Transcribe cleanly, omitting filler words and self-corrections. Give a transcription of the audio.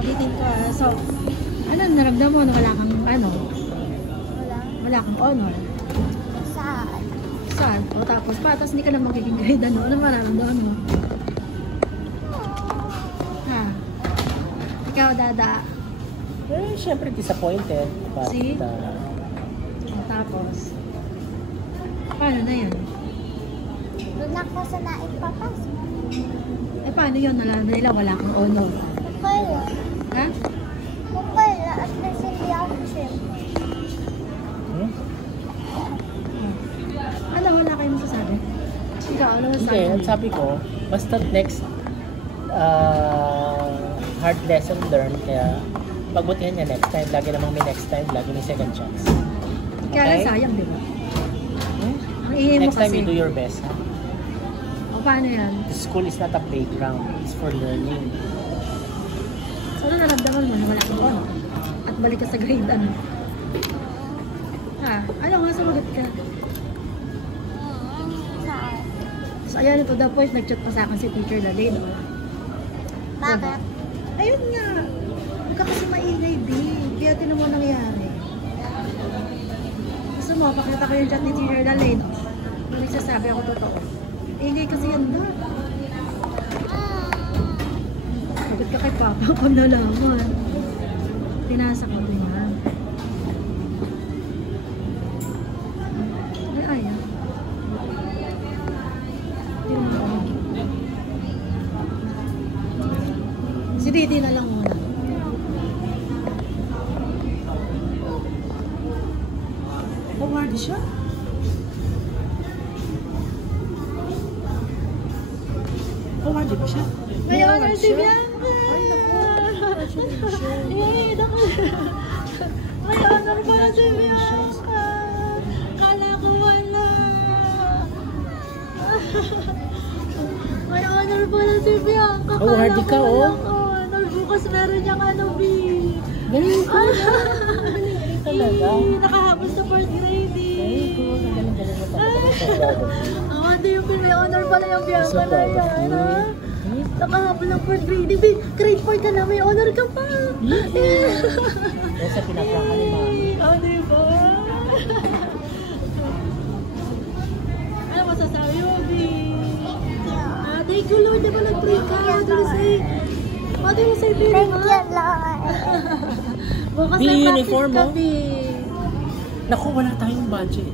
ulitin ko So, ano naramdaman mo na wala kang wala kang honor? Saan? Saan? O tapos hindi ka na magiging grade ano mararamdaman mo? Ha? Ikaw, Dada? Siyempre disappointed. But, See? O tapos? Paano na yan? Doon ako sa naipapasok. Paano yun? Nalaman nila wala kang honor. Okay lang. Ha? Okay lang. At least hindi ako siyempre. Ano, wala kayong masasabi? Ikaw, ano masasabi? Hindi, ang sabi ko, basta next hard lesson learned, kaya pagbutihan niya next time. Lagi namang may next time, lagi may second chance. Kaya lang sayang, di ba? Ang ingay mo Next time kasi. you do your best. Ha? O paano yan? School is not a playground, it's for learning. So, ano naramdaman mo na wala kang honor? At balik ka sa grade ano? Ha? Ano nga, sumagot ka? Saan? So, ayan, to the point, nag-chat pa sa akin si teacher that day, no? Bakit? Ayun nga. Huwag ka kasi maingay, B. Kaya tinan mo nangyari. Gusto mo, pakita ko yung chat ni teacher Dalay, no? Nung nagsasabi ako totoo. Ingay kasi yan na. Sagot ka kay Papa pag nalaman. Tinasak mo niya. Ay, ayaw. Si Didi na lang muna. Award siya? Award ba siya? May honor si Bianca! Ay, naku. Yay! May honor pala si Bianca! Kala ko wala! May honor pala si Bianca! Oh, hardy ka, oh. Honor. Bukas meron niyang ano, B. Galing ko na. Galing talaga. Nakahabos sa 4th grade, Galing ko. Galing mo talaga. Hindi yung may honor pala yung Bianca na yan, ha? Nakahabol ng 4th grade. Grade 4 ka na, may honor ka pa. Kaya sa pinapranka ni Mami. Diba? Ano masasabi mo, B? Thank you, Lord. Diba nag-pray ka? What do you say, B? Thank you, Lord. Bukas B, na practice uniform ka, mo? B. Naku, wala tayong budget.